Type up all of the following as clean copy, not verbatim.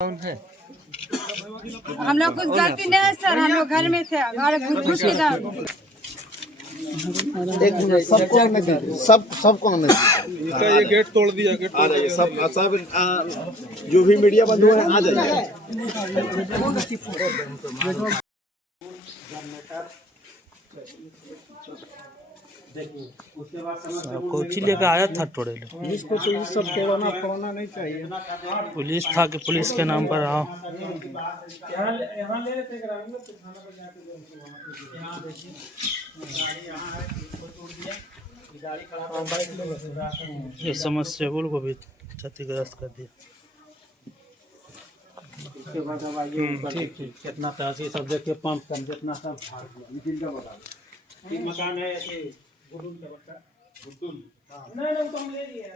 है। हम लोग कुछ गलती नहीं है सर, हम लोग घर में थे, हमारे घुस के सबको इनका ये गेट तोड़ दिया। गेट आ जाइए सब जो भी मीडिया बंधु है आ जाइए। कोची लेकर आया था तोड़े इसको तो ये सब तोड़ना फोड़ना नहीं चाहिए। पुलिस था कि पुलिस के नाम पर आओ। ये समस्या को भी क्षतिग्रस्त कर दिया। उसके बाद अब आइए ठीक कितना तहसील सब देखिए पंप कर जितना सब फाड़ दिया। नितिन का बता ये मकान है ऐसे गुडुल का बता गुडुल नहीं वो तो हम ले लिए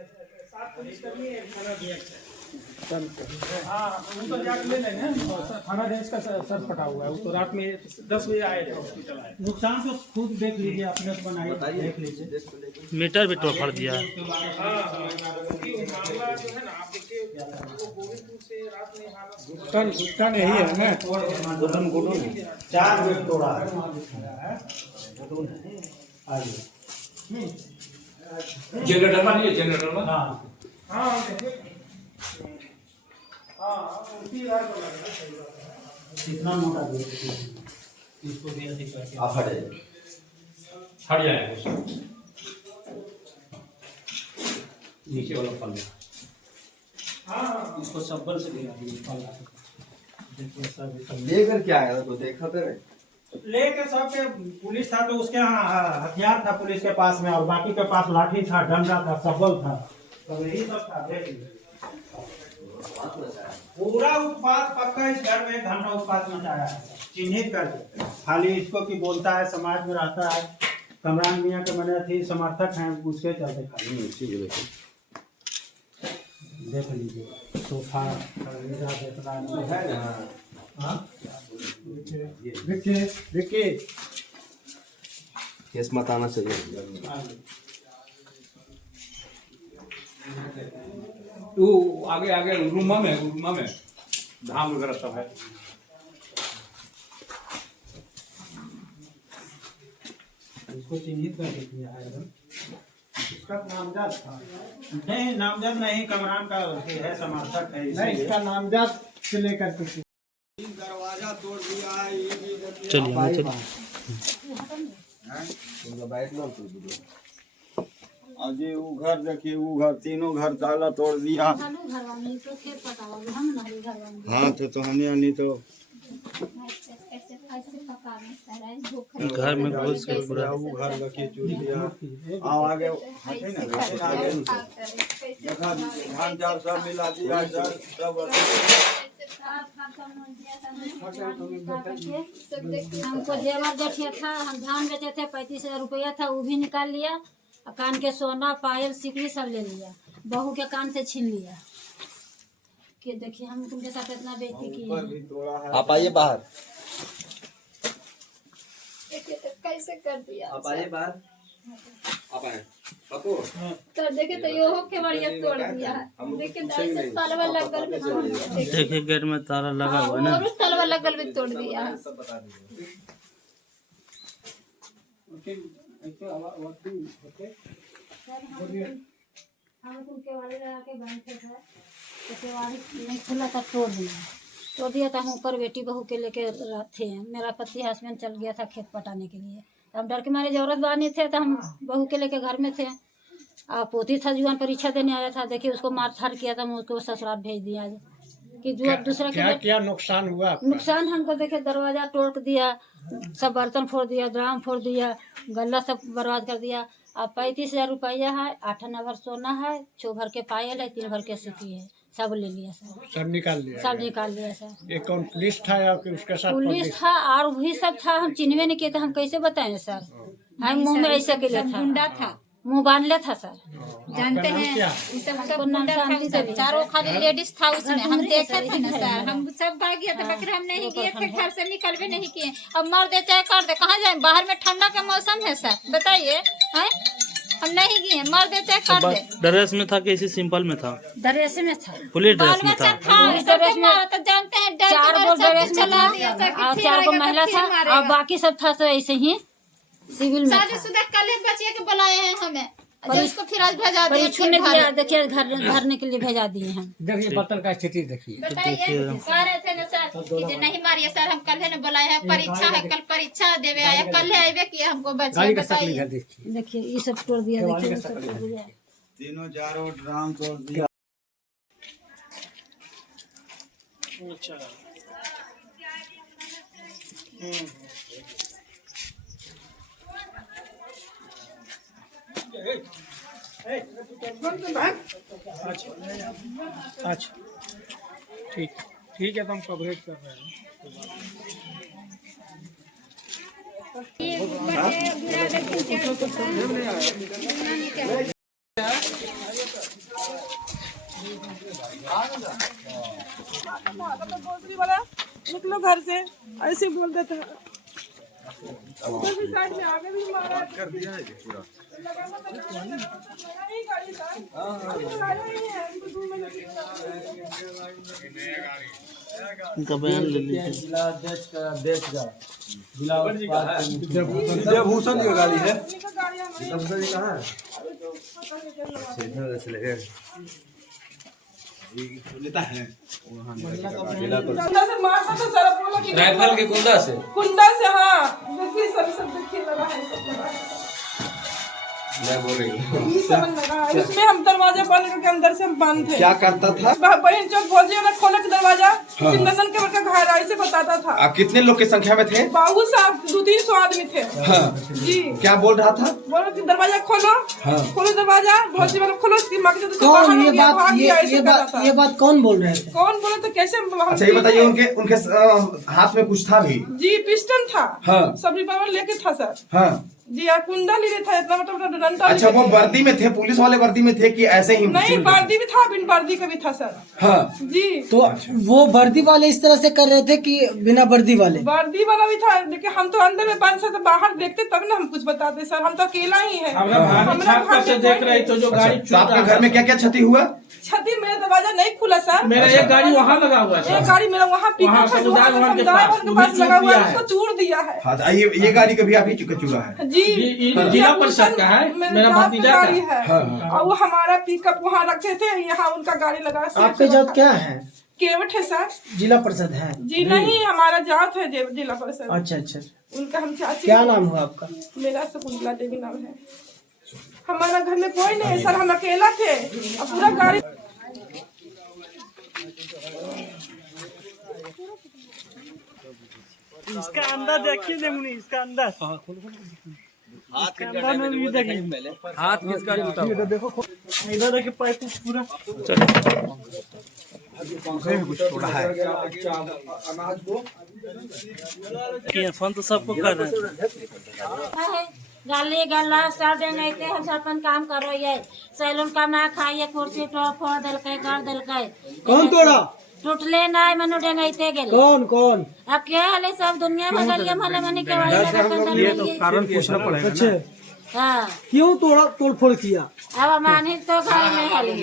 7 पुलिस कर्मी है थाना अध्यक्ष हां वो तो जाके ले लेंगे। थाना अध्यक्ष का सर फटा हुआ है वो तो रात में 10 बजे आए थे हॉस्पिटल आए। नुकसान तो खुद देख लीजिए अपने से बनाइए देख लीजिए। मीटर भी तोड़ दिया है। हां मामला जो है ना आप देखिए वो गोविंदपुर से रात में हालत गुटका नहीं है ना गुडुल 4 गेट तोड़ा है। जनरेटर में नहीं है जनरेटर में हाँ हाँ हाँ उसी बार को लगता है कितना मोटा गेट इसको भी अधिक करके आप हट जाएगा नीचे वाला पल्ला। हाँ इसको सब्बल से गिरा दिया पल्ला देखिए सब लेकर क्या आया तो देखा तो लेके सब के पुलिस था तो उसके हथियार था पुलिस के पास में और बाकी के पास लाठी था डंडा था सब्बल था तो यही सब था देख लीजिए। पूरा उत्पाद पक्का इस घर में 1 घंटा उत्पाद मचाया है चिन्हित करके। खाली इसको की बोलता है समाज में रहता है कमरान मियाँ के मने थी समर्थक हैं उसके चलते खाली देख लीजिए सोफा है ना देखिए केस मत आना चाहिए। वो आगे आगे रूमा में धाम वगैरह सब है। इसको चिन्हित कर दिया है इसका नामजद था नहीं नामजद नहीं कमरान का है समर्थक है नहीं इसका नामजद से लेकर के दरवाजा तोड़ दिया है ये भी चलिए बैठ लो अजी वो घर देखिए वो घर तीनों घर ताला तोड़ दिया। हाँ तो हनी तो घर में घुस के पूरा वो घर लगे चूर दिया। आओ आगे हटे ना आगे देखा धान चार सब मिला दिया सब हमको जेवर जठिया था हम धान बेचे थे 35,000 रुपया था वो भी निकाल लिया। कान के सोना पायल सिकड़ी सब ले लिया। बहू के कान से छीन लिया कि देखिए हम तुमके साथ इतना बेइज्जती किए। आप आइए बाहर कैसे कर दिया आप आइए बाहर आप आए तो देखे तो यो के बढ़िया तोड़ दिया है। देखिए दरअसल ताला लगल में देखिए गेट में ताला लगा हुआ है ना और उस ताला लगल में तोड़ दिया है। हम तुम केवाड़ी लगा के बैठे थे तो केवाड़ी नहीं खुला था तोड़ दिया था। हम ऊपर बेटी बहू के लेके थे। मेरा पति हस्बैंड चल गया था खेत पटाने के लिए। हम डर के मारे जरूरत बानी थे तो हम बहू के लेके घर में थे। पोती था जुआन परीक्षा देने आया था देखिए उसको मार थार किया था। मैं उसको ससुराल भेज दिया कि जो दूसरा क्या नुकसान हुआ? नुकसान हमको देखे दरवाजा तोड़ दिया सब बर्तन फोड़ दिया ड्राम फोड़ दिया गल्ला सब बर्बाद कर दिया। अब 35,000 रुपया है 8 आना भर सोना है 6 भर के पायल है 3 भर के सिक्की है सब ले लिया सर। सब निकाल लिया सर। ये कौन पुलिस था या फिर उसके साथ पुलिस था और भी सब था। हम चिन्हवे नहीं किए थे हम कैसे बताएं सर। हम मुंह में ऐसे के लिए था गुंडा था मुंह बांध ले था सर। जानते हैं सब गुंडा था चारों खाली लेडीज था उसमें हम देखे थे ना सर। हम सब भाग गया था बकर हम नहीं गए थे घर से निकलवे नहीं किए। अब मर दे चाहे कर दे कहाँ जाए बाहर में ठंडा का मौसम है सर बताइए हैं हम नहीं गए मर दे चाहे कर दे। ड्रेस में था कि इसी सिंपल में था? ड्रेस में था पुलिस ड्रेस में था। ड्रेस में लोग ड्रेस में चला था दिया था कि और फिर 4 गो आएगा तो महिला फिर था मारेगा। और बाकी सब था तो ऐसे ही सिविल में था। शादीशुदा कल एक बच्चे के बुलाए हैं हमें जो उसको फिर आज भेजा दिए परीक्षण ने दिया, देखिए घर धरने के लिए भेजा दिए हैं। देखिए बर्तन का स्थिति देखिए। बताइए कह रहे थे ना सर कि जो नहीं मारिए सर, हम कल ने बुलाए हैं, परीक्षा है, कल परीक्षा देवे आए, कल आए किए हमको बच्चे गाड़ी का शक्ल बताइए। इधर देखिए। देखिए ये सब तोड़ दिया, देखिए ये सब तोड़ दिया। तीनों चारों ड्राम तोड़ दिया। अच्छा ठीक ठीक है, तो हम कवरेज कर रहे हैं। दूसरी वाला निकलो घर से, ऐसे बोल देते हैं। उधर भी साइड में आगे भी मारा कर दिया है पूरा। इनका बयान ले लीजिए। भूषण की गाड़ी है। नेता है राइफल के कुंदा से कुंडा से। हाँ देखिए सब देखिए लगा है, सब लगा है। मैं बोल रही हूँ। ये समझ लगा है। इसमें हम दरवाजा बंद करके अंदर से हम बंद थे। क्या करता था? बहन चौक भोजी वाला खोला के दरवाजा सिंदन के बड़का घर ऐसे बताता था। आप कितने लोग की संख्या में थे? बाबू साहब 200-300 आदमी थे। हाँ। जी क्या बोल रहा था? बोलो कि दरवाजा खोलो। हाँ। खोलो दरवाजा, भोजी वाला खोलो, उसकी माँ के तो कौन ये बात कौन बोल रहे थे? कौन बोले तो कैसे हम अच्छा ये बताइए, उनके हाथ में कुछ था भी? जी पिस्टन था। हाँ। सब रिवॉल्वर लेके था सर। हाँ। जी यार कुंडा ले था, इतना मतलब डंडा। अच्छा वो वर्दी में थे, पुलिस वाले वर्दी में थे कि ऐसे ही? नहीं वर्दी भी था, बिन वर्दी का भी था सर। हाँ। जी तो वो वर्दी वाले इस तरह से कर रहे थे कि बिना वर्दी वाले? वर्दी वाला भी था, लेकिन हम तो अंदर में बंद से बाहर देखते तब ना हम कुछ बताते सर, हम तो अकेला ही है। हमरा घर से देख रहे तो जो गाड़ी तो आपके घर में क्या क्या क्षति हुआ? छती मेरा दरवाजा नहीं खुला सर। मेरा एक गाड़ी वहाँ लगा हुआ है। एक गाड़ी मेरा वहाँ पिकअप है, समुदाय भवन के पास लगा हुआ है, उसको चूर दिया है। हाँ ये गाड़ी कभी आप ही चुका है? जी जिला परिषद का है, मेरा भतीजा का गाड़ी है। हाँ। और वो हमारा पिकअप वहाँ रखे थे, यहाँ उनका गाड़ी लगा। आपके जात क्या है? केवट है सर। जिला परिषद है? जी नहीं, हमारा जात है जिला परिषद। अच्छा अच्छा। उनका हम चाची। क्या नाम हुआ आपका? मेरा शकुंतला देवी नाम है। हमारा घर में कोई नहीं है सर, हम अकेला थे और पूरा गाड़ी। इसका अंदर देखिए देमुनी, इसका अंदर हाथ किसका जूता देखो, इधर देखिए पाइप पूरा कुछ थोड़ा है। फोन तो सबको कर रहे हैं। गाली गला सब देंगे के हम सब अपन काम कर रही है। सैलून का ना खाइए, कुर्सी फोड़ दिलके, कर दिलके। कौन तोड़ा? टूटले ना मनु डेंगते गेले। कौन? अकेले सब दुनिया में गलिया भले मनी के वाली लगा ये तो कारण पूछना पड़ेगा। अच्छा हां क्यों तोड़फोड़ किया? अब मानी तो घर में हली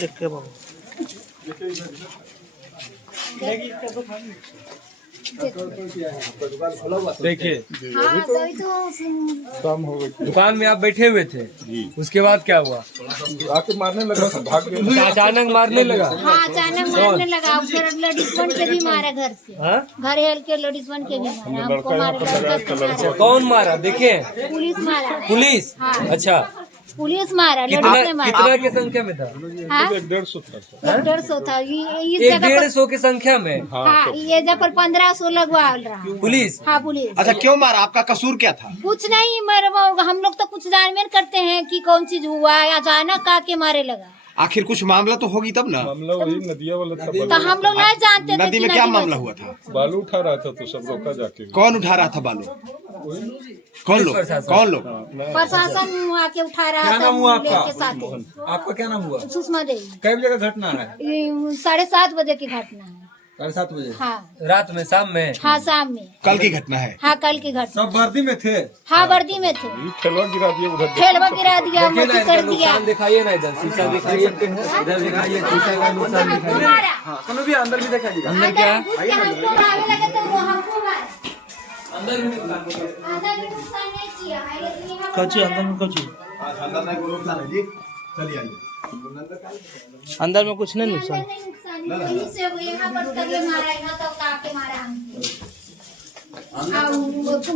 देख के बाबू देखिए दुकान में आप बैठे हुए थे, उसके बाद क्या हुआ? आके मारने लगा, भाग गया। अचानक मारने लगा? हाँ अचानक मारने लगा। फिर लेडीज वन के भी मारा घर से। हाँ? घर हेल के लेडीज वन के भी मारा, हमको मारा, कौन मारा? देखे पुलिस मारा। पुलिस? हाँ। अच्छा पुलिस मारा, लेडीज ने कितना मारा। की संख्या में था? हाँ? 150 था। 150 था। इस एक जगह पर 150 की संख्या में? हाँ ये जगह पर 1500 लगवा रहा। पुलिस? हाँ पुलिस। अच्छा क्यों मारा? आपका कसूर क्या था? कुछ नहीं, मेरे हम लोग तो कुछ जानबूझ करते हैं कि कौन चीज हुआ है, अचानक आके मारे लगा। आखिर कुछ मामला तो होगी तब ना? मामला वही नदिया वाला था। तो हम लोग नहीं जानते थे नदी कि में क्या नदी मामला में- हुआ था? बालू उठा रहा था तो सब रोका जाके। कौन उठा रहा था बालू? कौन लोग? कौन लोग? प्रशासन आके उठा रहा क्या था नाम हुआ आपका? के साथ। आपका क्या नाम हुआ? सुषमा देवी। कई बजे का घटना है? 7:30 बजे की घटना है। 7:30 बजे हाँ रात में, शाम में? हाँ शाम में। कल की घटना है। हाँ कल की घटना। सब वर्दी में थे? हाँ वर्दी में थे। ठेलवा गिरा दिया उधर। ठेलवा गिरा दिया, मस्ती कर दिया। नुकसान दिखाइए ना, इधर शीशा दिखाइए, इधर दिखाइए, शीशा का नुकसान दिखाइए। सुनो भी अंदर भी दिखाइए। अंदर क्या है? हमको आगे लगे तो वो हमको मारा। अंदर भी नुकसान अंदर भी नुकसान नहीं किया है, लेकिन यहाँ कची अंदर में कची अंदर नहीं कोई नुकसान है जी। चलिए आइए। अंदर में कुछ नहीं नुकसान। अंदर नहीं नुकसान है, यहीं से वो यहाँ पर तक ये मारा, यहाँ तक काट के मारा हमको।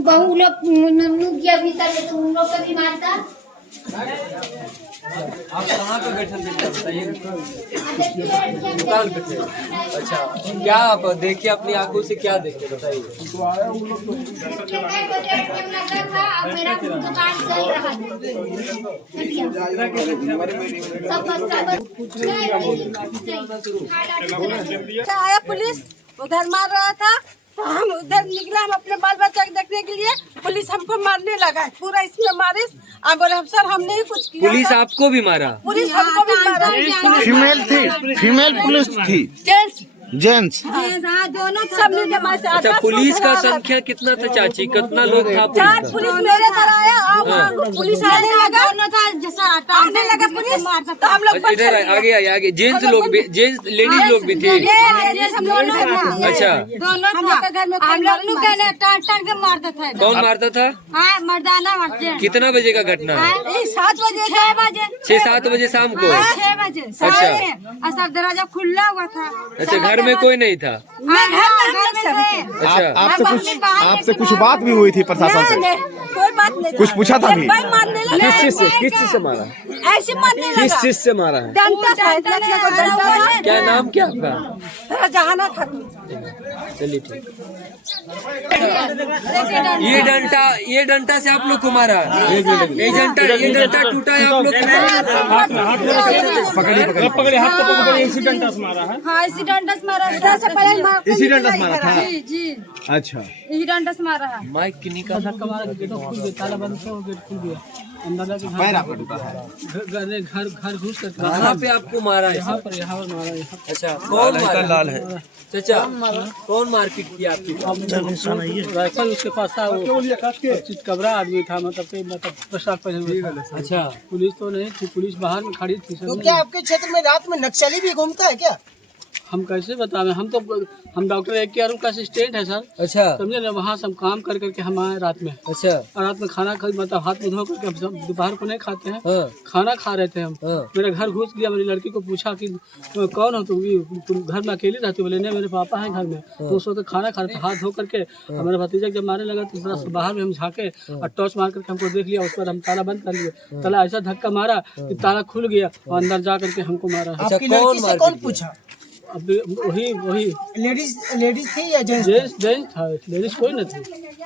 बहू लोग नुक गया भीतर में, तो उन लोग को भी मारता। आप कहाँ पे बैठे थे बताइए? दुकान पे थे। अच्छा, क्या आप देखिए अपनी आंखों से, क्या देखे बताइए? मेरा दुकान चल रहा था। आया पुलिस, उधर मार रहा था, तो हम उधर निकला, हम अपने बाल बच्चा को देखने के लिए, पुलिस हमको मारने लगा, पूरा इसमें मारिस। आप बोले हम सर हमने ही कुछ किया। पुलिस आपको भी मारा? पुलिस हमको भी मारा। फीमेल थी, फीमेल पुलिस थी, जेंट्स दोनों सब मिलके मारे। अच्छा, पुलिस का संख्या कितना था चाची? कितना लोग था? 4 पुलिस मेरे तरह आया, और पुलिस आने लगा, आने लगा पुलिस, तो हम लोग इधर आगे आइए, आगे। जेंट्स लोग भी, जेंट्स लेडीज लोग भी थे? अच्छा, दोनों हम लोग घर में हम लोग टान के मारता था। कौन मारता था? मर्दाना कितना बजे का घटना है? 7 बजे 6 बजे 6-7 बजे शाम को? 6 बजे। अच्छा, और सब दरवाजा खुला हुआ था। अच्छा, घर में कोई नहीं था? अच्छा, आपसे कुछ बात भी हुई थी प्रशासन से? कोई बात नहीं, कुछ पूछा था भी? किस चीज से मारा? ऐसे मारने लगा। किस चीज से मारा है? डंडा था, क्या नाम क्या आपका? जहाना खातून। चलिए ठीक। ये डंडा से आप लोग को मारा? ये डंडा टूटा है आप लोग को? पकड़े हाथ को पकड़े, इसी डंडा से मारा है। हाँ इसी डंडा से मारा, से पहले इसी डंडा से मारा था? जी जी, अच्छा, यही डंडा से मारा है। माइक की निकाल। धक्का मारा, गेट खुल गया, ताला बंद था, गेट खुल गया। अंदर जाके घर घुस कर कहाँ पे आपको मारा है? यहाँ पर मारा है। अच्छा, कौन मारा? लाल है चाचा, कौन मारपीट किया आपकी? राइफल उसके पास था, वो कबरा आदमी था, मतलब पोशाक पहने हुए। अच्छा, पुलिस तो नहीं थी, पुलिस बाहर में खड़ी थी। तो क्या आपके क्षेत्र में रात में नक्सली भी घूमता है क्या? हम कैसे बताएं, हम डॉक्टर AK अरुण का असिस्टेंट है सर। अच्छा, समझे ना, वहाँ से हम काम कर करके हम आए रात में। अच्छा, और रात में खाना खा, मतलब हाथ मुँह धो करके हम सब दोपहर को नहीं खाते हैं। हाँ, खाना खा रहे थे हम। हाँ, मेरे घर घुस गया, मेरी लड़की को पूछा कि कौन हो तुम घर में अकेली रहती? बोले नहीं, मेरे पापा हैं घर में। तो उस वक्त खाना खा रहे थे, हाथ धो करके। हमारे भतीजा जब मारने लगा तो थोड़ा बाहर में हम झाँके और टॉर्च मार करके हमको देख लिया। उस पर हम ताला बंद कर लिए। ताला ऐसा धक्का मारा कि ताला खुल गया और अंदर जा करके हमको मारा। अच्छा, कौन पूछा? अब वही लेडीज थी या जेंट्स था? लेडीज कोई नहीं थी।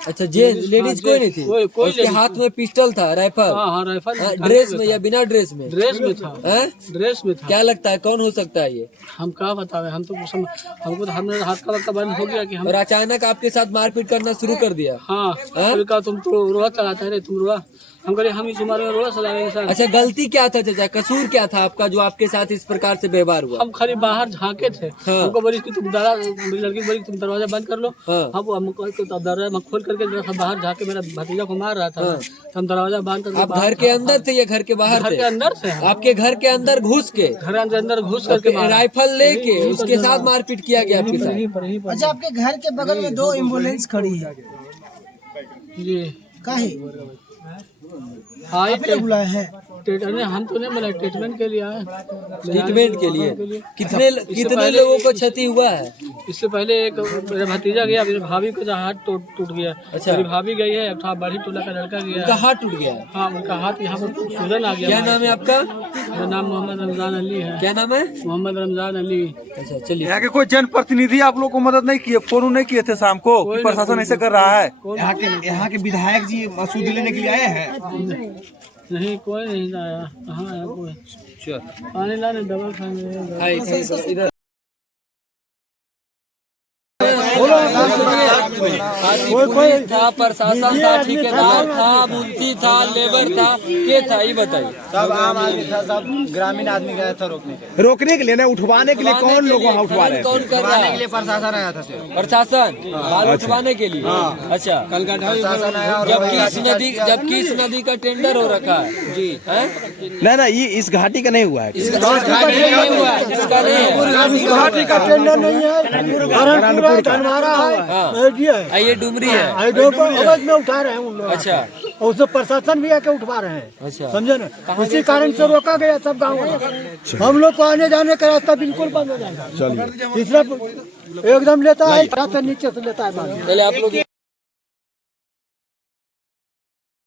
अच्छा, लेडीज कोई नहीं थी? कोई उसके हाथ में पिस्टल था, राइफल? हाँ, राइफल। ड्रेस में या बिना ड्रेस में? ड्रेस में था। ड्रेस में था। क्या लगता है कौन हो सकता है ये? हम क्या बतावे, हम तो हमको तो हमने हाथ का बंद हो गया कि हम। और अचानक आपके साथ मारपीट करना शुरू कर दिया? हाँ, तुम तो रोड़ा चलाते रहे, तुम रोड़ा। हम कह हम इस उम्र में रोड़ा चलाएंगे सर। अच्छा, गलती क्या था चाचा? कसूर क्या था आपका जो आपके साथ इस प्रकार से व्यवहार हुआ? हम खाली बाहर झांके थे। हमको बोली कि तुम मेरी लड़की बोली तुम दरवाजा बंद कर लो। हमको दरवाजा खोल करके बाहर झाके मेरा भतीजा को मार रहा था। हम दरवाजा बंद करके। आप घर के अंदर थे या घर के बाहर? घर के अंदर से। आपके घर के अंदर घुस के? घर अंदर घुस करके राइफल लेके उसके साथ मारपीट किया गया आपके साथ? अच्छा, आपके घर के बगल में 2 एम्बुलेंस खड़ी है जी, काहे? हाँ, बुलाया है? हम तो नहीं मिला, ट्रीटमेंट के लिए आए। ट्रीटमेंट के लिए? कितने लोगों को क्षति हुआ है? इससे पहले एक मेरा भतीजा गया, मेरी भाभी का हाथ टूट गया। अच्छा, मेरी भाभी गई है, बड़ी टोला का लड़का गया, उनका हाथ टूट गया? हाँ, उनका हाथ यहाँ पर सूजन आ गया। क्या नाम है आपका? मेरा नाम मोहम्मद रमजान अली है। क्या नाम है? मोहम्मद रमजान अली। अच्छा, चलिए। यहाँ के कोई जनप्रतिनिधि आप लोग को मदद नहीं किए? फोन नहीं किए थे शाम को? प्रशासन ऐसे कर रहा है? यहाँ के विधायक जी मसूदी लेने के लिए आए हैं? नहीं, कोई नहीं आया। कहाँ आया कोई? पानी लाने, दवा खाने। में कोई पुलिस था, प्रशासन था, ठेकेदार था, मुंशी था, लेबर था, के था ये बताइए। सब आम आदमी था, सब ग्रामीण आदमी गया था रोकने के लिए ना, उठवाने के लिए। कौन लोग वहाँ उठवा रहे थे? कौन कर रहा है? प्रशासन आया था। प्रशासन बाल उठवाने के लिए। अच्छा, प्रशासन आया। जबकि इस नदी का टेंडर हो रखा है जी। ना ये इस घाटी का नहीं हुआ है। इसका नहीं हुआ है, इसका नहीं है। घाटी का टेंडर नहीं है, धनवारा है, ये डुमरी है। अवैध में उठा रहे हैं उन लोग। अच्छा, उससे प्रशासन भी आके उठवा रहे हैं। अच्छा, समझे ना, इसी कारण से रोका गया सब गाँव वाला। हम लोग को आने जाने का रास्ता बिल्कुल बंद हो जाएगा। तीसरा एकदम लेता है, नीचे से लेता है। पहले आप लोग